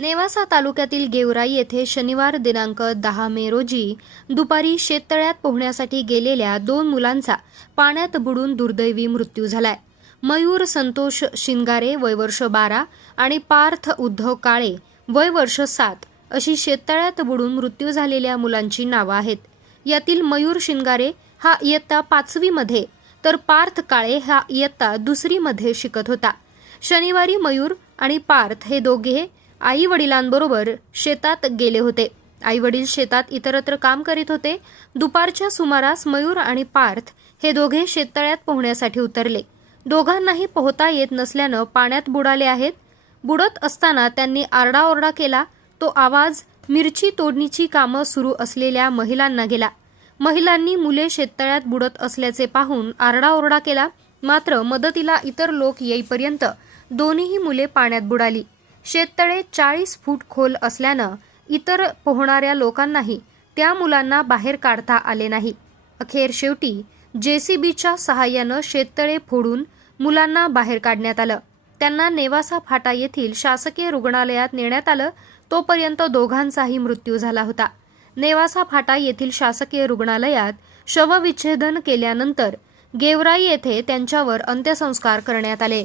नेवासा तालुक्यातील गेवराई येथे शनिवार दिनांक 10 मे रोजी दुपारी शेततळ्यात पोहण्यासाठी गेलेल्या 2 मुलांचा पाण्यात बुडून दुर्दैवी मृत्यू झालाय। मयूर संतोष शिंगारे वय वर्ष 12 आणि पार्थ उद्धव काळे वय वर्ष 7 अशी शेततळ्यात बुडून मृत्यू झालेल्या मुलांची नावे आहेत। यातील मयूर शिंगारे हा इयत्ता 5वी मध्ये तर पार्थ काळे हा इयत्ता 2री मध्ये शिकत होता। शनिवारी मयूर आणि पार्थ हे दोघे आई वडिलांबरोबर शेतात गेले होते। आई वडील शेतात इतरत्र काम करीत होते। दुपारच्या सुमारास मयूर आणि पार्थ हे दोघे शेततळ्यात पोहण्यासाठी उतरले। दोघांनाही पोहता येत नसल्याने पाण्यात बुडाले आहेत। बुडत असताना त्यांनी आरडाओरडा केला। तो आवाज मिरची तोडणीची कामे सुरू असलेल्या महिलांना गेला। महिलांनी मुले शेततळ्यात बुडत असल्याचे पाहून आरडाओरडा केला, मात्र मदतीला इतर लोक येईपर्यंत दोन्हीही मुले पाण्यात बुडाली। शेततळे 40 फूट खोल असल्याने इतर पोहणाऱ्या लोकांनाही त्या मुलांना बाहेर काढता आले नाही। अखेर शेवटी JCBच्या सहाय्याने शेततळे फोडून मुलांना बाहेर काढण्यात आलं। त्यांना नेवासा फाटा येथील शासकीय रुग्णालयात नेण्यात आलं। तोपर्यंत दोघांचाही मृत्यू झाला होता। नेवासा फाटा येथील शासकीय रुग्णालयात शवविच्छेदन केल्यानंतर गेवराई येथे त्यांच्यावर अंत्यसंस्कार करण्यात आले।